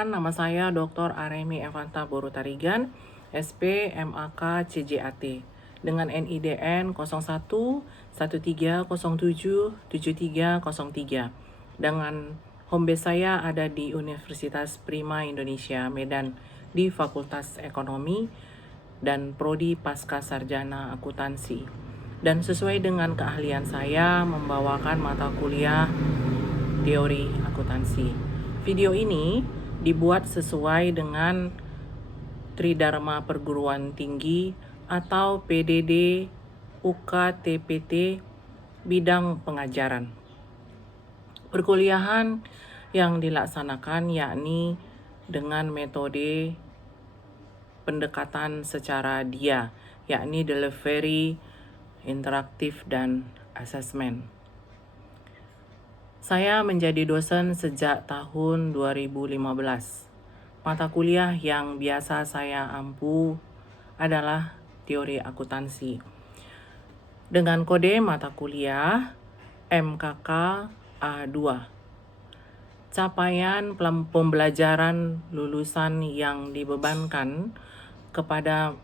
Perkenalkan, nama saya Dr. Aremi Evanta Borutarigan, SP MAK CJAT dengan NIDN 01 1307 7303 dengan home base saya ada di Universitas Prima Indonesia Medan di Fakultas Ekonomi dan Prodi Pasca Sarjana Akuntansi. Dan sesuai dengan keahlian saya membawakan mata kuliah teori akuntansi. Video ini dibuat sesuai dengan Tridharma Perguruan Tinggi atau PDD UKTPT bidang pengajaran. Perkuliahan yang dilaksanakan yakni dengan metode pendekatan secara dia, yakni delivery, interaktif, dan assessment. Saya menjadi dosen sejak tahun 2015. Mata kuliah yang biasa saya ampu adalah teori akuntansi. Dengan kode mata kuliah MKK A2. Capaian pembelajaran lulusan yang dibebankan kepada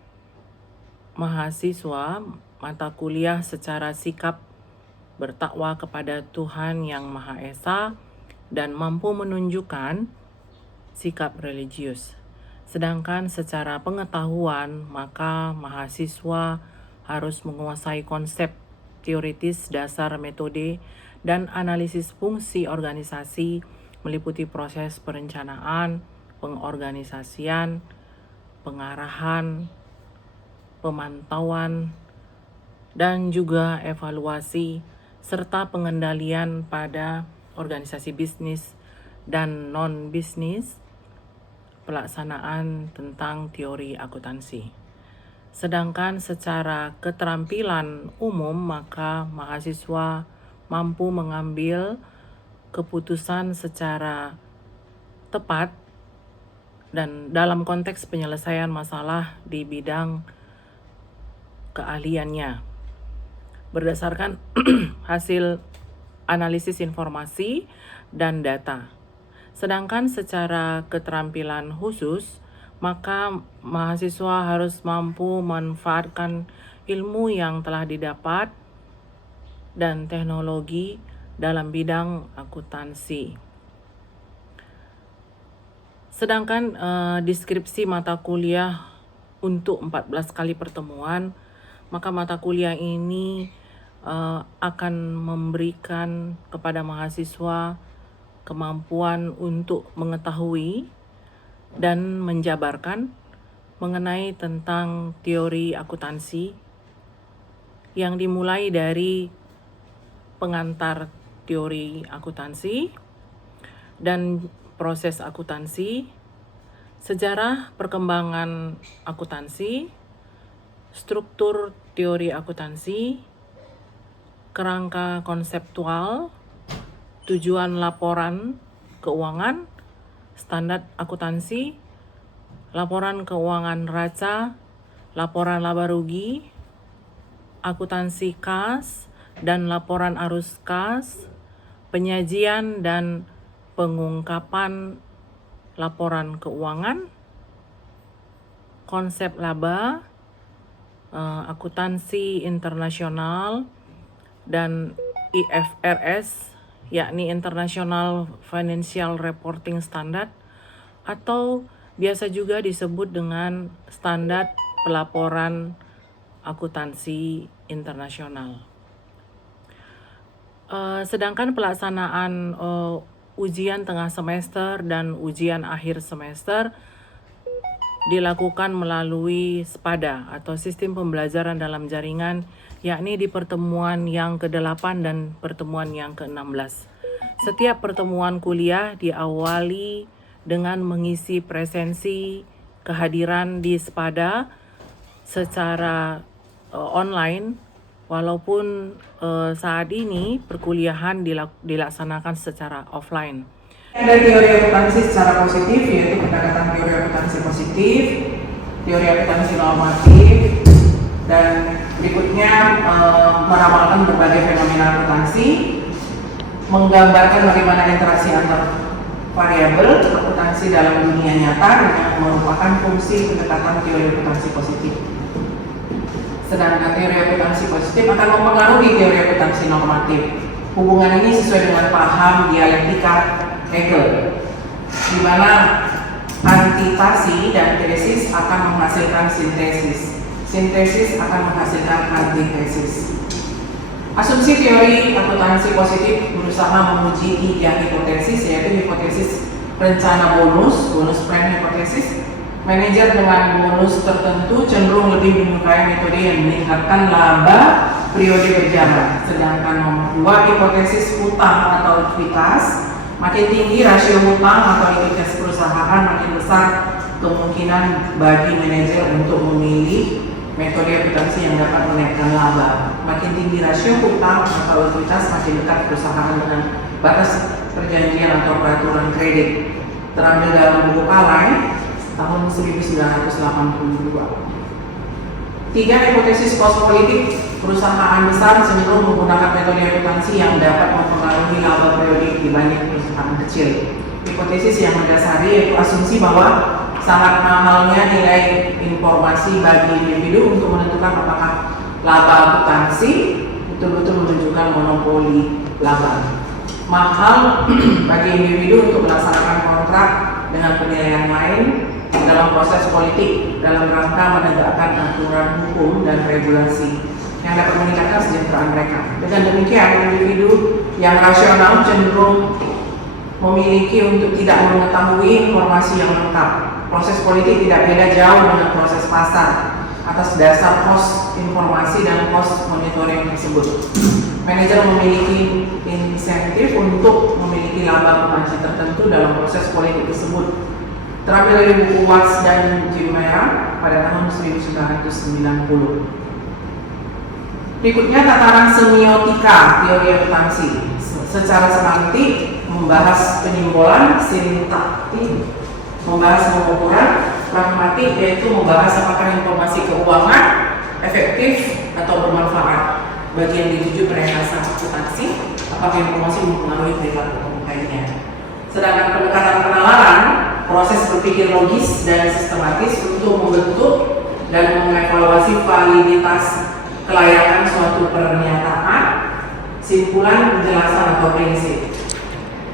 mahasiswa mata kuliah secara sikap bertakwa kepada Tuhan Yang Maha Esa dan mampu menunjukkan sikap religius. Sedangkan secara pengetahuan, maka mahasiswa harus menguasai konsep teoritis dasar metode dan analisis fungsi organisasi meliputi proses perencanaan, pengorganisasian, pengarahan, pemantauan, dan juga evaluasi serta pengendalian pada organisasi bisnis dan non-bisnis, pelaksanaan tentang teori akuntansi. Sedangkan secara keterampilan umum, maka mahasiswa mampu mengambil keputusan secara tepat dan dalam konteks penyelesaian masalah di bidang keahliannya berdasarkan hasil analisis informasi dan data. Sedangkan secara keterampilan khusus, maka mahasiswa harus mampu memanfaatkan ilmu yang telah didapat dan teknologi dalam bidang akuntansi. Sedangkan deskripsi mata kuliah untuk 14 kali pertemuan, maka mata kuliah ini akan memberikan kepada mahasiswa kemampuan untuk mengetahui dan menjabarkan mengenai tentang teori akuntansi yang dimulai dari pengantar teori akuntansi dan proses akuntansi, sejarah perkembangan akuntansi, struktur teori akuntansi, kerangka konseptual, tujuan laporan keuangan, standar akuntansi, laporan keuangan neraca, laporan laba rugi, akuntansi kas, dan laporan arus kas, penyajian dan pengungkapan laporan keuangan, konsep laba, akuntansi internasional, dan IFRS, yakni International Financial Reporting Standard, atau biasa juga disebut dengan standar pelaporan akuntansi internasional. Sedangkan pelaksanaan ujian tengah semester dan ujian akhir semester dilakukan melalui SPADA atau Sistem Pembelajaran Dalam Jaringan, yakni di pertemuan yang ke-8 dan pertemuan yang ke-16. Setiap pertemuan kuliah diawali dengan mengisi presensi kehadiran di SPADA secara online, walaupun saat ini perkuliahan dilaksanakan secara offline. Ada teori akuntansi secara positif, yaitu pendekatan teori akuntansi positif, teori akuntansi normatif, dan berikutnya meramalkan berbagai fenomena akuntansi, menggambarkan bagaimana interaksi antar variabel akuntansi akuntansi dalam dunia nyata yang merupakan fungsi pendekatan teori akuntansi positif. Sedangkan teori akuntansi positif akan mempengaruhi teori akuntansi normatif. Hubungan ini sesuai dengan paham dialektika Hegel, di mana antitasi dan tesis akan menghasilkan sintesis. Sintesis akan menghasilkan antitesis. Asumsi teori akuntansi positif berusaha menguji 3 hipotesis, yaitu hipotesis rencana bonus plan hipotesis. Manajer dengan bonus tertentu cenderung lebih menyukai metode yang meningkatkan laba periode berjalan. Sedangkan nomor 2, hipotesis hutang atau ekuitas. Makin tinggi rasio hutang atau ekuitas perusahaan, makin besar kemungkinan bagi manajer untuk memilih metode akuntansi yang dapat menaikkan laba. Makin tinggi rasio hutang atau ekuitas, makin dekat perusahaan dengan batas perjanjian atau peraturan kredit. Terambil dalam buku Kalai tahun 1982. 3, hipotesis cost politik. Perusahaan besar cenderung menggunakan metode akuntansi yang dapat mempengaruhi laba periodik dibanding perusahaan kecil. Hipotesis yang mendasari yaitu asumsi bahwa sangat mahalnya nilai informasi bagi individu untuk menentukan apakah laba akuntansi betul-betul menunjukkan monopoli laba. Mahal bagi individu untuk melaksanakan kontrak dengan penilaian lain dalam proses politik dalam rangka menegakkan aturan hukum dan regulasi yang dapat meningkatkan kesejahteraan mereka. Dengan demikian, individu yang rasional cenderung memiliki untuk tidak mengetahui informasi yang lengkap. Proses politik tidak beda jauh dengan proses pasar atas dasar cost informasi dan cost monitoring tersebut. Manajer memiliki insentif untuk memiliki laba akuntansi tertentu dalam proses politik tersebut. Terambil dari buku Watts dan Gimera pada tahun 1990. Berikutnya tataran semiotika teori akuntansi. Secara semantik membahas penyimbolan, sintaktik membahas pengukuran, pragmatik yaitu membahas apakah informasi keuangan efektif atau bermanfaat bagi yang dituju perihal akuntansi, apakah informasi mempengaruhi perilaku pemainnya. Sedangkan pendekatan penalaran, proses berpikir logis dan sistematis untuk membentuk dan mengevaluasi validitas kelayakan suatu pernyataan, simpulan, penjelasan atau prinsip.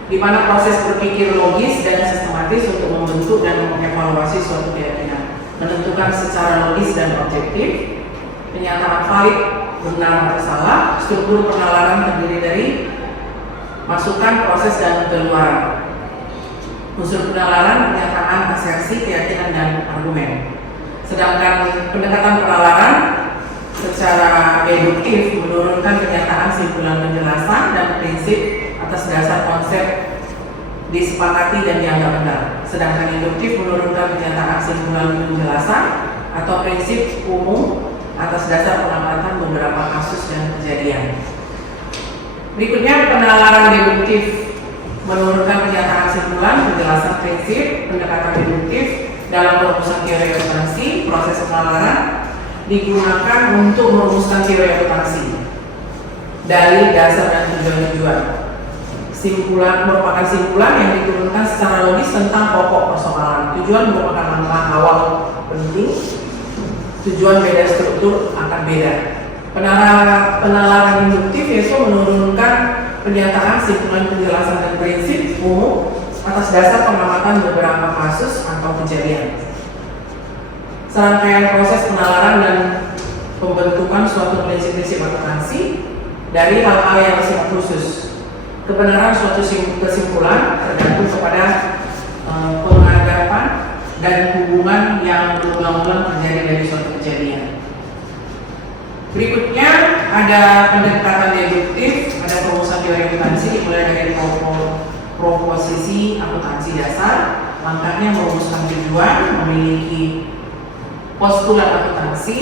Di mana proses berpikir logis dan sistematis untuk membentuk dan mengevaluasi suatu keyakinan, menentukan secara logis dan objektif, pernyataan valid, benar atau salah. Struktur penalaran terdiri dari masukan, proses, dan keluaran. Unsur penalaran, pernyataan, asersi, keyakinan, dan argumen. Sedangkan pendekatan penalaran secara deduktif menurunkan pernyataan, simpulan, penjelasan, dan prinsip atas dasar konsep disepakati dan dianggap benar. Sedangkan induktif menurunkan pernyataan, simpulan, penjelasan, atau prinsip umum atas dasar pengamatan beberapa kasus dan kejadian. Berikutnya penalaran deduktif menurunkan pernyataan, simpulan, penjelasan, prinsip. Pendekatan deduktif dalam perumusan teori akuntansi, proses penalaran digunakan untuk merumuskan teori akuntansi, dalil, dasar, dan tujuan-tujuan. Simpulan merupakan simpulan yang diturunkan secara logis tentang pokok persoalan. Tujuan merupakan langkah awal penting. Tujuan beda, struktur akan beda. Penalaran induktif yaitu menurunkan pernyataan, simpulan, penjelasan, dan prinsip umum atas dasar pengamatan beberapa kasus atau kejadian. Serangkaian proses penalaran dan pembentukan suatu prinsip-prinsip akuntansi dari hal-hal yang bersifat khusus. Kebenaran suatu kesimpulan tergantung kepada pengagapan dan hubungan yang berulang-ulang terjadi dari suatu kejadian. Berikutnya ada pendekatan deduktif, ada perumusan teori akuntansi dimulai dari proposisi akuntansi dasar. Langkahnya merumuskan tujuan, memiliki postulat akuntansi,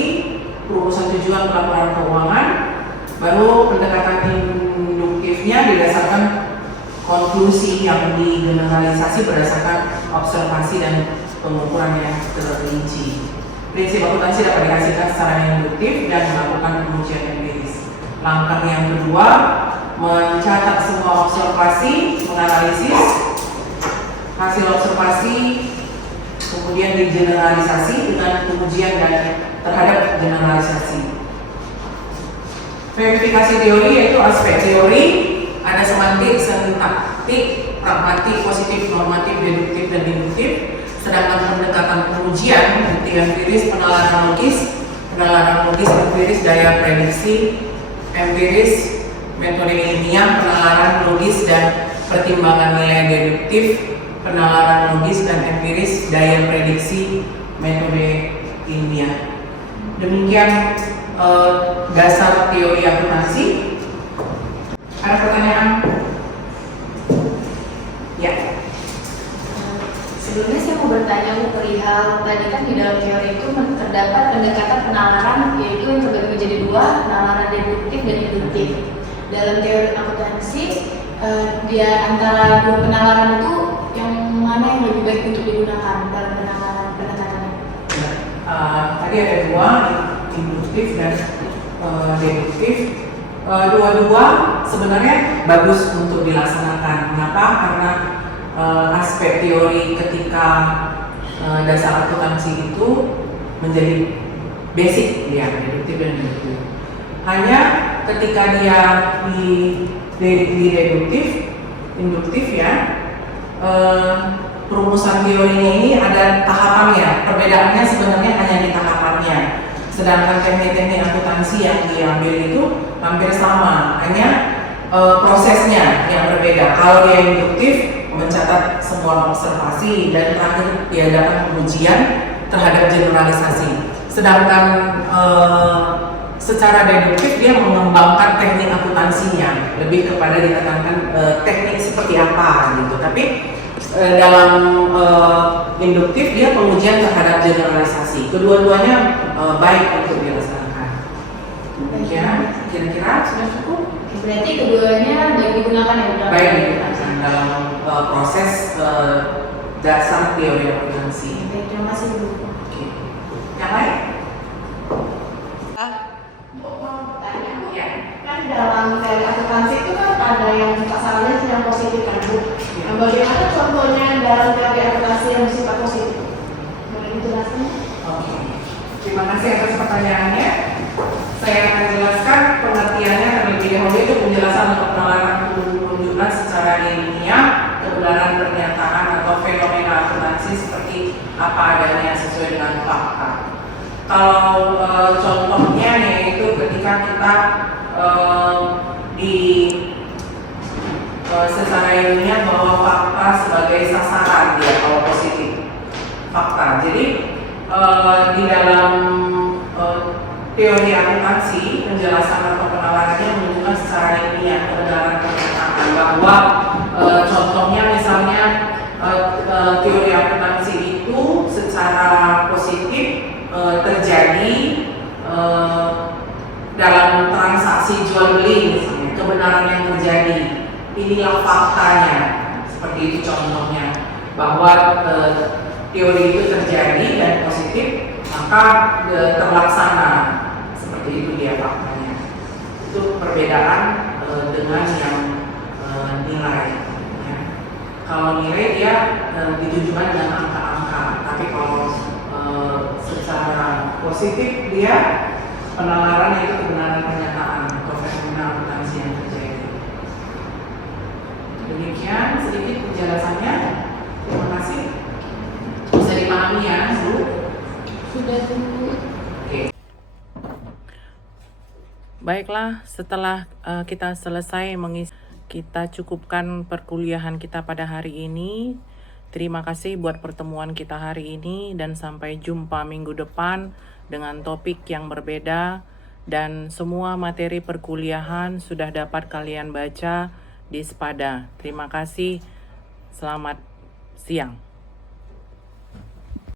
perumusan tujuan pelaporan keuangan, baru pendekatan induktifnya didasarkan konklusi yang digeneralisasi berdasarkan observasi dan pengukuran yang terperinci. Prinsip akuntansi dapat dihasilkan secara induktif dan melakukan pengujian empiris. Langkah yang kedua, mencatat semua observasi, menganalisis hasil observasi, kemudian digeneralisasi dengan pengujian dan terhadap generalisasi. Verifikasi teori yaitu aspek teori, ada semantik, sintaktik, pragmatik, positif, normatif, deduktif, dan induktif. Sedangkan pendekatan pengujian, bukti empiris, penalaran logis, empiris, daya prediksi, empiris, metode ilmiah, penalaran logis dan pertimbangan nilai deduktif, penalaran logis dan empiris, daya prediksi, metode ilmiah. Demikian dasar teori akuntansi. Ada pertanyaan? Ya. Sebelumnya saya mau bertanya perihal tadi kan di dalam teori itu terdapat pendekatan penalaran, yaitu yang terbagi menjadi dua, penalaran deduktif dan induktif. Dalam teori akuntansi, dia antara dua penalaran itu yang mana yang lebih baik untuk digunakan dalam penalaran pendekatannya? Tadi ada dua, induktif dan deduktif. Dua-dua sebenarnya bagus untuk dilaksanakan. Kenapa? Karena aspek teori ketika dasar akuntansi itu menjadi basic dia, deduktif dan induktif. Hanya ketika dia di deduktif, induktif ya, perumusan teorinya ini ada tahapannya. Perbedaannya sebenarnya hanya di tahapannya. Sedangkan teknik-teknik akuntansi yang diambil itu hampir sama, hanya prosesnya yang berbeda. Kalau dia induktif, mencatat semua observasi dan terakhir diadakan pengujian terhadap generalisasi. Sedangkan secara deduktif dia mengembangkan teknik akuntansinya, lebih kepada ditekankan teknik seperti apa gitu. Tapi dalam induktif dia pengujian terhadap generalisasi. Kedua-duanya baik untuk dilaksanakan. Kira-kira sudah cukup? Berarti keduanya baik digunakan ya? Baik digunakan dalam proses dasar teori akuntansi. Baik, terima kasih Bu. Oke. Yang lain? Mau bertanya Bu? Ya. Kan dalam teori akuntansi itu kan ada yang pasalnya yang positif kan Bu? Nah, bagaimana contohnya dalam teori akuntansi yang bersifat positif? Boleh dijelaskan? Oke. Terima kasih atas pertanyaannya. Saya akan jelaskan pengertiannya terlebih dahulu. Itu penjelasan untuk penalaran penunjukan secara ilmiah kebenaran pernyataan atau fenomena akuntansi seperti apa adanya sesuai dengan fakta. Kalau contohnya yaitu ketika kita secara ilmiah bahwa fakta sebagai sasaran dia kalau positif fakta. Jadi di dalam teori akuntansi penjelasan atau penalarannya menunjukkan secara ilmiah kebenaran pernyataan bahwa contohnya misalnya teori akuntansi itu secara positif terjadi dalam transaksi jual beli misalnya, kebenaran yang terjadi, inilah faktanya, seperti itu contohnya, bahwa teori itu terjadi dan positif maka terlaksana, seperti itu dia faktanya. Itu perbedaan dengan yang nilai ya. Kalau nilai dia ditujukan dengan angka-angka, tapi kalau secara positif dia penalaran itu kebenaran pernyataan atau fenomena akuntansi yang terjadi. Demikian sedikit penjelasannya. Terima kasih. Bisa dipahami ya, Bu? Sudah tunggu. Oke. Baiklah, setelah kita selesai kita cukupkan perkuliahan kita pada hari ini. Terima kasih buat pertemuan kita hari ini dan sampai jumpa minggu depan dengan topik yang berbeda dan semua materi perkuliahan sudah dapat kalian baca di Spada. Terima kasih. Selamat siang.